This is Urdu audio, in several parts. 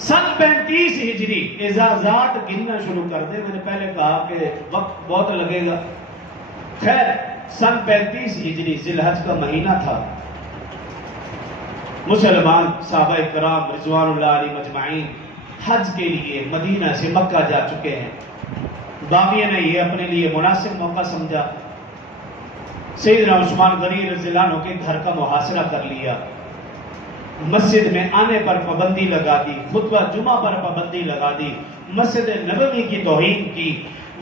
سن 35 ہجری اعزازات گننا شروع کر دے. میں نے پہلے کہا کہ وقت بہت لگے گا. خیر سن 35 ہجری ذی الحج کا مہینہ تھا. مسلمان صحابہ کرام رضوان اللہ علیہ مجمعین حج کے لیے مدینہ سے مکہ جا چکے ہیں. باغیوں نے یہ اپنے لیے مناسب موقع سمجھا. سیدنا عثمان غنی رضی اللہ عنہ کے گھر کا محاصرہ کر لیا. مسجد میں آنے پر پابندی لگا دی. خطبہ جمعہ پر پابندی لگا دی. مسجد نبوی کی توہین کی.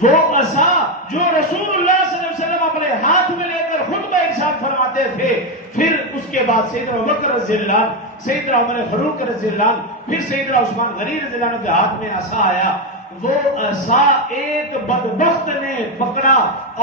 وہ عصا جو رسول اللہ صلی اللہ علیہ وسلم اپنے ہاتھ میں لے کر خطبہ ارشاد فرماتے تھے، پھر اس کے بعد سیدنا ابوبکر رضی اللہ عنہ، سیدنا عمر فاروق رضی اللہ عنہ، پھر سیدنا عثمان غنی رضی اللہ عنہ کے ہاتھ میں عصا آیا. وہ عصا ایک بدبخت نے پکڑا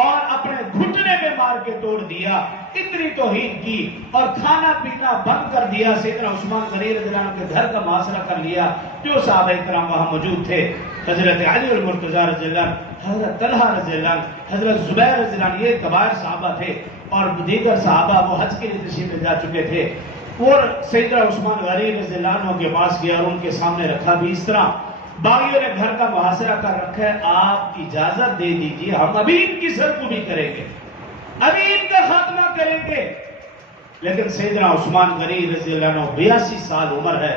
اور اپنے گھٹنے پہ مار کے توڑ دیا. اتنی توہین کی اور کھانا پینا بند کر دیا. سیدنا عثمان غنی رضی اللہ عنہ کے گھر کا محاصرہ کر لیا. جو صحابہ کرام وہاں موجود تھے، حضرت علی المرتضی رضی اللہ عنہ، حضرت طلحہ رضی اللہ عنہ، حضرت زبیر رضی اللہ عنہ، یہ کبار صحابہ تھے اور دیگر صحابہ وہ حج کے لیے تشریف لے جا چکے تھے. اور سیدنا عثمان غنی رضی اللہ عنہ کے پاس گیا اور ان کے سامنے رکھا بھی اس طرح. باغیوں نے گھر کا محاصرہ کر رکھا ہے، آپ اجازت دے دیجیے، ہم ابھی ان کی سرکوبی کریں گے، ابھی ان کا خاتمہ کریں گے. لیکن سیدنا عثمان غنی رضی اللہ عنہ 82 سال عمر ہے،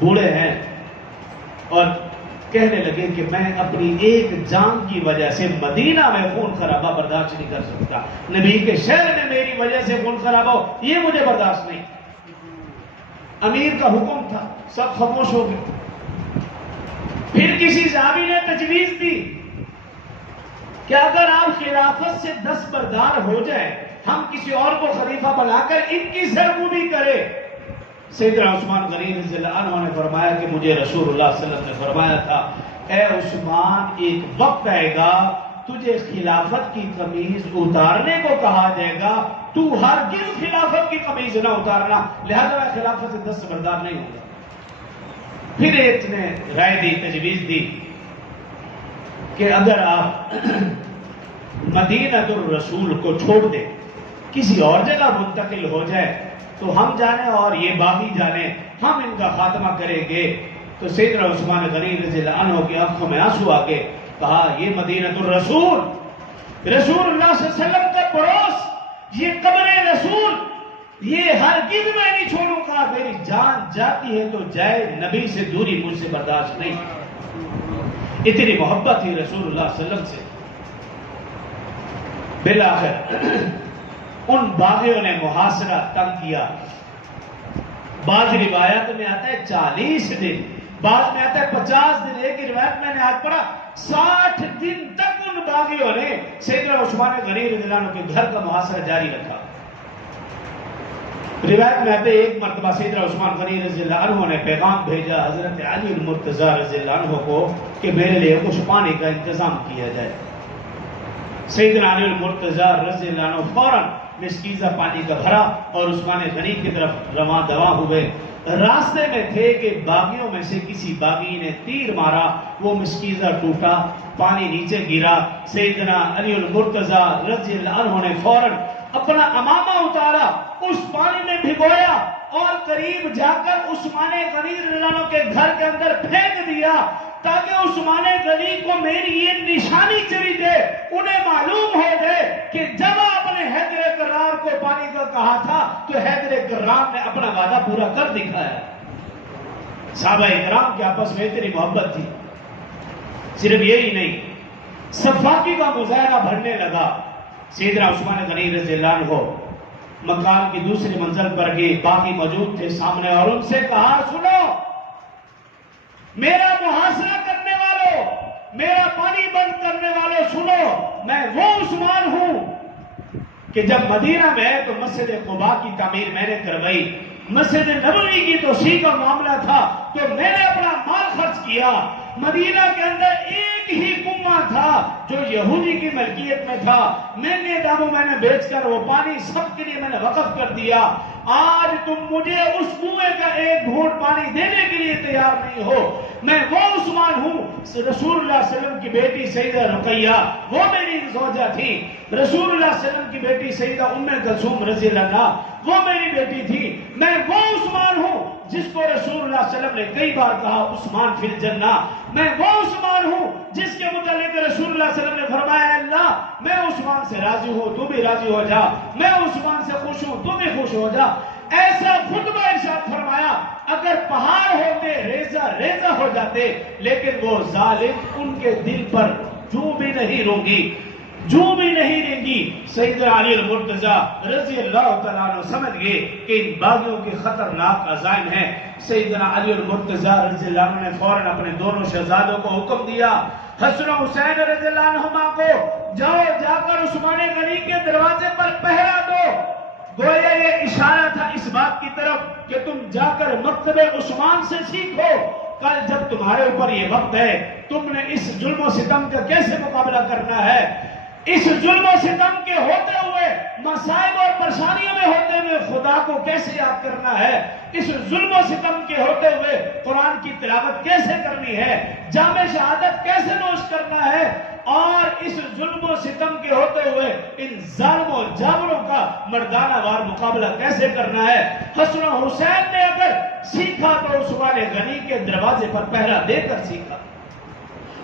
بوڑھے ہیں، اور کہنے لگے کہ میں اپنی ایک جان کی وجہ سے مدینہ میں خون خرابہ برداشت نہیں کر سکتا. نبی کے شہر میں میری وجہ سے خون خرابہ ہو، یہ مجھے برداشت نہیں. امیر کا حکم تھا، سب خاموش ہو گئے. پھر کسی صحابی نے تجویز دی کہ اگر آپ خلافت سے دستبردار ہو جائیں، ہم کسی اور کو خلیفہ بنا کر ان کی سرکوبی کریں. سیدنا عثمان غنی رضی اللہ عنہ نے فرمایا کہ مجھے رسول اللہ صلی اللہ علیہ وسلم نے فرمایا تھا، اے عثمان ایک وقت آئے گا تجھے خلافت کی قمیض اتارنے کو کہا جائے گا، تو ہرگز خلافت کی قمیض نہ اتارنا، لہذا میں خلافت سے دستبردار نہیں ہوں گا. پھر ایک نے رائے دی، تجویز دی کہ اگر آپ مدینہ الرسول کو چھوڑ دیں، کسی اور جگہ منتقل ہو جائے تو ہم جانے اور یہ باغی جانے، ہم ان کا خاتمہ کریں گے. تو سیدنا عثمان غنی رضی اللہ عنہ کی آنکھوں میں آنسو آ کے کہا، یہ مدینہ الرسول، رسول اللہ صلی اللہ علیہ وسلم کا پڑوس، یہ قبر رسول، یہ ہرگز میں نہیں چھوڑوں گا. میری جان جاتی ہے تو جائے، نبی سے دوری مجھ سے برداشت نہیں. اتنی محبت تھی رسول اللہ صلی اللہ علیہ وسلم سے. بالآخر ان باغیوں نے محاصرہ تنگ کیا. بعض روایت میں آتا ہے 40 دن، بعض میں آتا ہے 50 دن. ایک روایت میں نے آج پڑھا 60 دن تک ان باغیوں نے سیدنا عثمان غنی رضی اللہ عنہ کے گھر کا محاصرہ جاری رکھا. روایت میں آتے ایک مرتبہ سیدنا عثمان غنی رضی اللہ عنہ نے پیغام بھیجا حضرت علی المرتضی رضی اللہ عنہ کو کہ میرے لیے کچھ پانی کا انتظام کیا جائے. سیدنا علی المرتضی رضی اللہ عنہ فوراً مسکیزہ پانی کا بھرا اور عثمان غنی کی طرف رواں دواں ہوئے. راستے میں تھے کہ باغیوں میں سے کسی باغی نے تیر مارا، وہ مسکیزہ ٹوٹا، پانی نیچے گرا. سیدنا علی المرتضی رضی اللہ عنہ نے فوراً اپنا امامہ اتارا، اس پانی میں بھگویا اور قریب جا کر عثمان غنی رضی اللہ عنہ کے گھر کے اندر پھینک دیا تاکہ عثمان غنی کو میری یہ نشانی چلی دے، انہیں معلوم ہو جائے کہ جب آپ نے حیدر کرار کو پانی کا کہا تھا تو حیدر کرار نے اپنا وعدہ پورا کر دکھایا. صحابہ کرام کے آپس میں اتنی محبت تھی. صرف یہی نہیں، صفاقی کا مظاہرہ بڑھنے لگا. سیدنا عثمان غنی رضی اللہ عنہ مکان کی دوسری منزل پر گئے، باقی موجود تھے سامنے، اور ان سے کہا، سنو میرا محاصرہ کرنے والوں، میرا پانی بند کرنے والوں، سنو میں وہ عثمان ہوں کہ جب مدینہ میں تو مسجد قباء کی تعمیر میں نے کروائی، مسجد نبوی کی توسیع کا معاملہ تھا تو میں نے اپنا مال خرچ کیا. مدینہ کے اندر ایک ہی کنواں تھا جو یہودی کی ملکیت میں تھا، میں نے داموں میں نے بیچ کر وہ پانی سب کے لیے میں نے وقف کر دیا. آج تم مجھے اس کنویں کا ایک گھونٹ پانی دینے کے لیے تیار نہیں ہو. میں وہ عثمان ہوں. رسول اللہ صلی اللہ علیہ وسلم کی بیٹی سیدہ رقیہ وہ میری زوجہ تھی. رسول اللہ صلی اللہ علیہ وسلم کی بیٹی سیدہ ام کلثوم رضی اللہ عنہا وہ میری بیٹی تھی. میں وہ عثمان ہوں جس کو رسول اللہ صلی اللہ علیہ وسلم نے کئی بار کہا عثمان فی الجنہ، میں وہ عثمان ہوں جس کے متعلق رسول اللہ صلی اللہ علیہ وسلم نے فرمایا اللہ میں عثمان سے راضی ہوں تو بھی راضی ہو جا، میں عثمان سے خوش ہوں تو بھی خوش ہو جا۔ ایسا خطبہ ارشاد فرمایا اگر پہاڑ ہوتے ریزہ ریزہ ہو جاتے، لیکن وہ ظالم ان کے دل پر جو بھی نہیں رونگی، جو بھی نہیں رہیں گی۔ سیدنا علی المرتضیٰ رضی اللہ تعالیٰ عنہ سمجھ گئے کہ ان باغیوں کی خطرناک عزائم ہیں۔ سیدنا علی المرتضیٰ رضی اللہ عنہ نے فوراً اپنے دونوں شہزادوں کو حکم دیا، حسن و حسین رضی اللہ عنہما کو جاؤ جا کر عثمان غنی کے دروازے پر پہرا دو۔ گویا یہ اشارہ تھا اس بات کی طرف کہ تم جا کر مکتب عثمان سے سیکھو، کل جب تمہارے اوپر یہ وقت ہے تم نے اس ظلم و ستم کا کیسے مقابلہ کرنا ہے، اس ظلم و ستم کے ہوتے ہوئے مصائب اور پریشانیوں میں ہوتے ہوئے خدا کو کیسے یاد کرنا ہے، اس ظلم و ستم کے ہوتے ہوئے قرآن کی تلاوت کیسے کرنی ہے، جام شہادت کیسے نوش کرنا ہے، اور اس ظلم و ستم کے ہوتے ہوئے ان ظالم و جابروں کا مردانہ وار مقابلہ کیسے کرنا ہے۔ حسن و حسین نے اگر سیکھا تو عثمان غنی کے دروازے پر پہرا دے کر سیکھا۔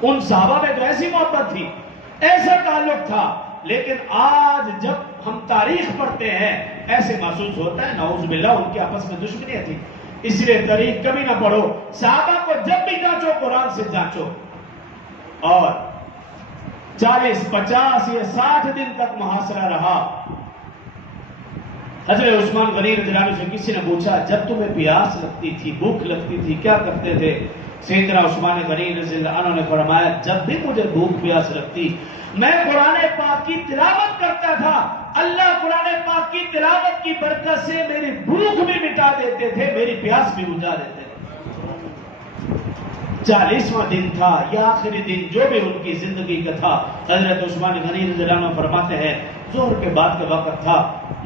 ان صحابہ میں تو ایسی محبت تھی، ایسا تعلق تھا، لیکن آج جب ہم تاریخ پڑھتے ہیں ایسے محسوس ہوتا ہے نعوذ باللہ ان کے آپس میں دشمنیاں تھی، اس لیے تاریخ کبھی نہ پڑھو۔ صحابہ کو جب بھی جانچو قرآن سے جانچو، اور 40 50 یا 60 دن تک محاصرہ رہا۔ حضرت عثمان غنی رضی اللہ عنہ سے کسی نے پوچھا جب تمہیں پیاس لگتی تھی بھوک لگتی تھی کیا کرتے تھے؟ سیدنا عثمان غنی رضی اللہ عنہ نے فرمایا جب بھی مجھے بھوک پیاس لگتی میں قرآن پاک کی تلاوت کرتا تھا، اللہ قرآن پاک کی تلاوت کی برکت سے میری بھوک بھی مٹا دیتے تھے، میری پیاس بھی بجھا دیتے تھے۔ 40واں دن تھا یا آخری دن جو بھی ان کی زندگی کا تھا، حضرت عثمان غنی رضی اللہ عنہ فرماتے ہیں ظہر کے بعد کا وقت تھا،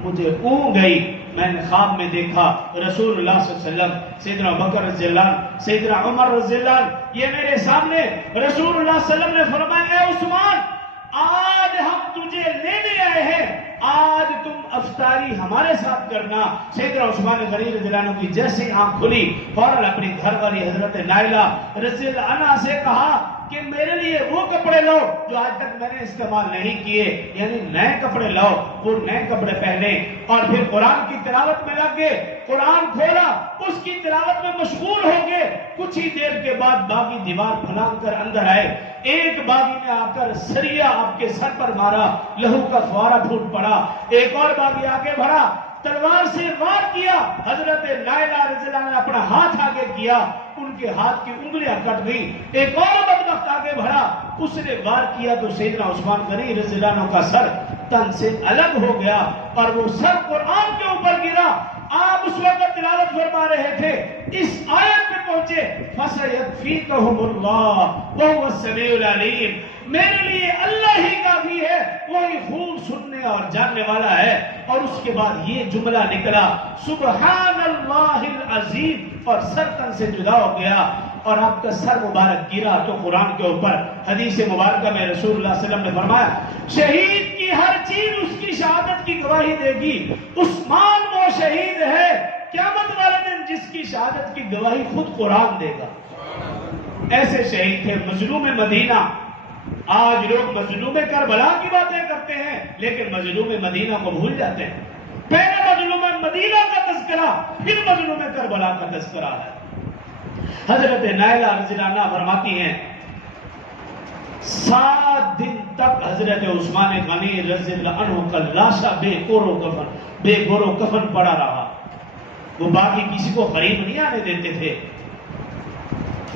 مجھے اونگ گئی، میں نے خواب میں دیکھا رسول اللہ صلی اللہ علیہ وسلم، سیدنا بکر رضی اللہ عنہ، سیدنا عمر رضی اللہ عنہ، یہ میرے سامنے رسول اللہ صلی اللہ علیہ وسلم نے فرمایا اے عثمان آج ہم تجھے لینے آئے ہیں، آج تم افطاری ہمارے ساتھ کرنا۔ سیدنا عثمان غنی رضی اللہ عنہ کی جیسے آنکھ کھلی فوراً اپنی گھر والی حضرت نائلہ رضی اللہ عنہ سے کہا کہ میرے لیے وہ کپڑے لاؤ جو آج تک میں نے استعمال نہیں کیے، یعنی نئے کپڑے لاؤ۔ وہ نئے کپڑے پہنے اور پھر قرآن کی تلاوت میں لگ گئے، قرآن کھولا، اس کی تلاوت میں مشغول ہو گئے۔ کچھ ہی دیر کے بعد باغی دیوار پھلانگ کر اندر آئے، ایک باغی نے آ کر سریا آپ کے سر پر مارا، لہو کا فوارہ پھوٹ پڑا، ایک اور باغی آگے بڑھا، تلوار سے وار کیا، حضرت نائلہ رضی اللہ عنہ نے اپنا ہاتھ آگے کیا، ان کے ہاتھ کی انگلیاں کٹ گئی، ایک اور بدبخت آگے بڑھا، اس نے وار کیا تو سیدنا عثمان غنی رضی اللہ عنہ کا سر تن سے الگ ہو گیا اور وہ سر قرآن کے اوپر گرا۔ آپ اس وقت تلاوت فرما رہے تھے، اس آیت پہ پہنچے فَسَيَكْفِيكَهُمُ اللَّهُ وَهُوَ السَّمِيعُ الْعَلِيمُ، میرے لیے اللہ ہی کافی ہے، وہی خوب سننے اور جاننے والا ہے۔ اور اس کے بعد یہ جملہ نکلا سبحان اللہ العظیم، اور سر تن سے جدا ہو گیا اور آپ کا سر مبارک گرا تو قرآن کے اوپر حدیث مبارکہ میں رسول اللہ صلی اللہ علیہ وسلم نے فرمایا شہید کی ہر چیز اس کی شہادت کی گواہی دے گی، عثمان وہ شہید ہے قیامت والے دن جس کی شہادت کی گواہی خود قرآن دے گا۔ ایسے شہید تھے مظلوم مدینہ۔ آج لوگ مظلوم کربلا کی باتیں کرتے ہیں لیکن مظلوم مدینہ کو بھول جاتے ہیں۔ پہلے مظلوم مدینہ کا تذکرہ پھر مظلوم کربلا کا تذکرہ ہے۔ حضرت نائلہ رضی اللہ عنہ فرماتی ہیں 7 دن تک حضرت عثمان غنی رضی اللہ عنہ کا لاشا بے گور و کفن پڑا رہا۔ وہ باقی کسی کو قریب نہیں آنے دیتے تھے،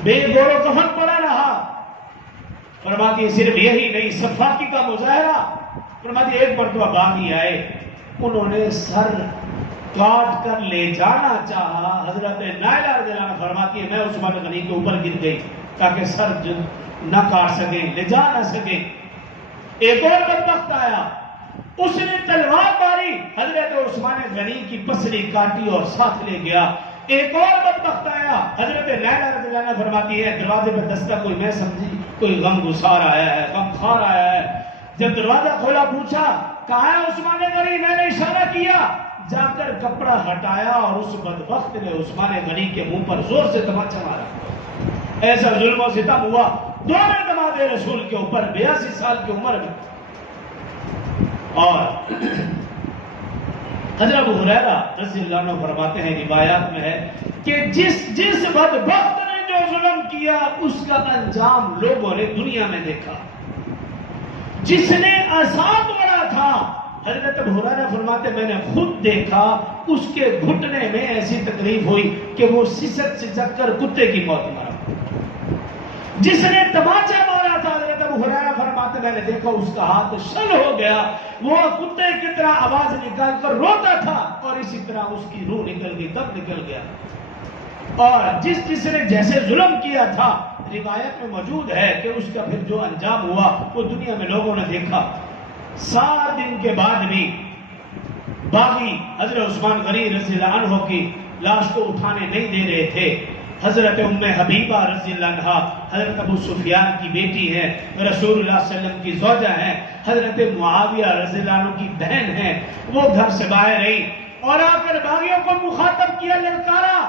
بے گور و کفن پڑا رہا۔ فرماتی ہے صرف یہی نہیں، صفاقی کا مظاہرہ۔ فرماتی ہے ایک مرتبہ باغی آئے، انہوں نے سر کاٹ کر لے جانا چاہا، حضرت نائلہ رضی اللہ عنہ فرماتی ہے میں عثمان غنی کے اوپر گر گئی تاکہ سر نہ کاٹ سکیں، لے جا نہ سکیں۔ ایک اور بدبخت آیا، اس نے تلوار ماری، حضرت عثمان غنی کی پسلی کاٹی اور ساتھ لے گیا۔ ایک اور بدبخت آیا، حضرت نائلہ رضی اللہ عنہ فرماتی ہے دروازے پہ دستک ہوئی، میں سمجھی کوئی غم گسار آیا ہے، غم خار آیا ہے۔ جب دروازہ کھولا پوچھا کہاں ہے عثمان غنی؟ میں نے اشارہ کیا جا کر کپڑا ہٹایا اور اس بدبخت نے عثمان غنی کے منہ پر زور سے تماچا مارا۔ ایسا ظلم و ستم ہوا دونوں دماد رسول کے اوپر 82 سال کی عمر میں۔ اور حضرت ابو ہریرہ رضی اللہ عنہ فرماتے ہیں، روایات میں ہے کہ جس بدبخت نے جو ظلم کیا اس کا انجام لوگوں نے دنیا میں دیکھا۔ جس نے عصا توڑا تھا، حضرت ابو ہریرہ فرماتے میں نے خود دیکھا، اس کے گھٹنے میں ایسی تکلیف ہوئی کہ وہ سسک کر کتے کی موت مرا۔ جس نے تماچا مارا تھا، حضرت ابو ہریرہ فرماتے میں نے دیکھا اس کا ہاتھ شل ہو گیا، وہ کتے کی طرح آواز نکال کر روتا تھا اور اسی طرح اس کی روح نکل گئی، دم نکل گیا۔ اور جس نے جیسے ظلم کیا تھا، روایت میں موجود ہے کہ اس کا پھر جو انجام ہوا وہ دنیا میں لوگوں نے دیکھا۔ 7 دن کے بعد بھی باغی حضرت عثمان غنی رضی اللہ عنہ کی لاش کو اٹھانے نہیں دے رہے تھے۔ حضرت ام حبیبہ رضی اللہ عنہ حضرت ابو سفیان کی بیٹی ہے، رسول اللہ صلی اللہ علیہ وسلم کی زوجہ ہے، حضرت معاویہ رضی اللہ عنہ کی بہن ہے، وہ گھر سے باہر رہی اور آ کر باغیوں کو مخاطب کیا، للکارا،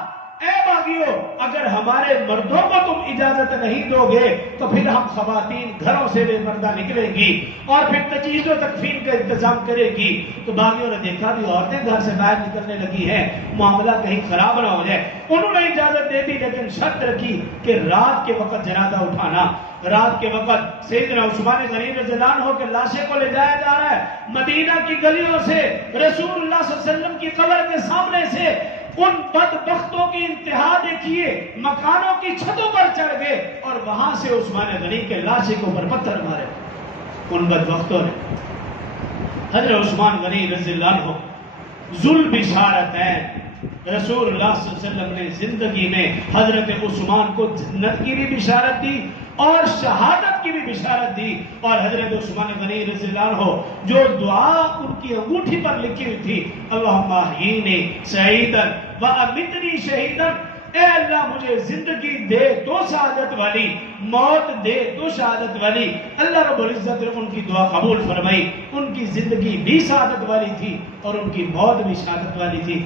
اے باغیوں، اگر ہمارے مردوں کو تم اجازت نہیں دو گے تو پھر ہم خواتین گھروں سے بے پردہ نکلیں گی اور پھر تجہیز و تکفین کا انتظام کرے گی۔ تو باغیوں نے دیکھا بھی عورتیں گھر سے باہر نکلنے لگی ہیں، معاملہ کہیں خراب نہ ہو جائے۔ انہوں نے اجازت دے دی، لیکن شرط رکھی کہ رات کے وقت جنازہ اٹھانا۔ رات کے وقت سیدنا عثمان غنی رضی اللہ عنہ کے لاشیں کو لے جایا جا رہا ہے مدینہ کی گلیوں سے، رسول اللہ صلی اللہ علیہ وسلم کی قبر کے سامنے سے۔ ان بدبختوں کی انتہا دیکھیے، مکانوں کی چھتوں پر چڑھ گئے اور وہاں سے عثمان غنی کے لاشے کے اوپر پتھر مارے۔ ان بدبختوں نے حضرت عثمان غنی رضی اللہ عنہ ذل بشارت ہے، رسول اللہ صلی اللہ علیہ وسلم نے زندگی میں حضرت عثمان کو جنت کی بھی بشارت دی اور شہادت کی بھی بشارت دی۔ اور حضرت عثمان غنی رضی اللہ عنہ جو دعا ان کی انگوٹھی پر لکھی ہوئی تھی، اللہم احیینی شہیدا وامیتنی شہیدا، اے اللہ مجھے زندگی دے تو شہادت والی، موت دے تو شہادت والی۔ اللہ رب العزت نے ان کی دعا قبول فرمائی، ان کی زندگی بھی شہادت والی تھی اور ان کی موت بھی شہادت والی تھی۔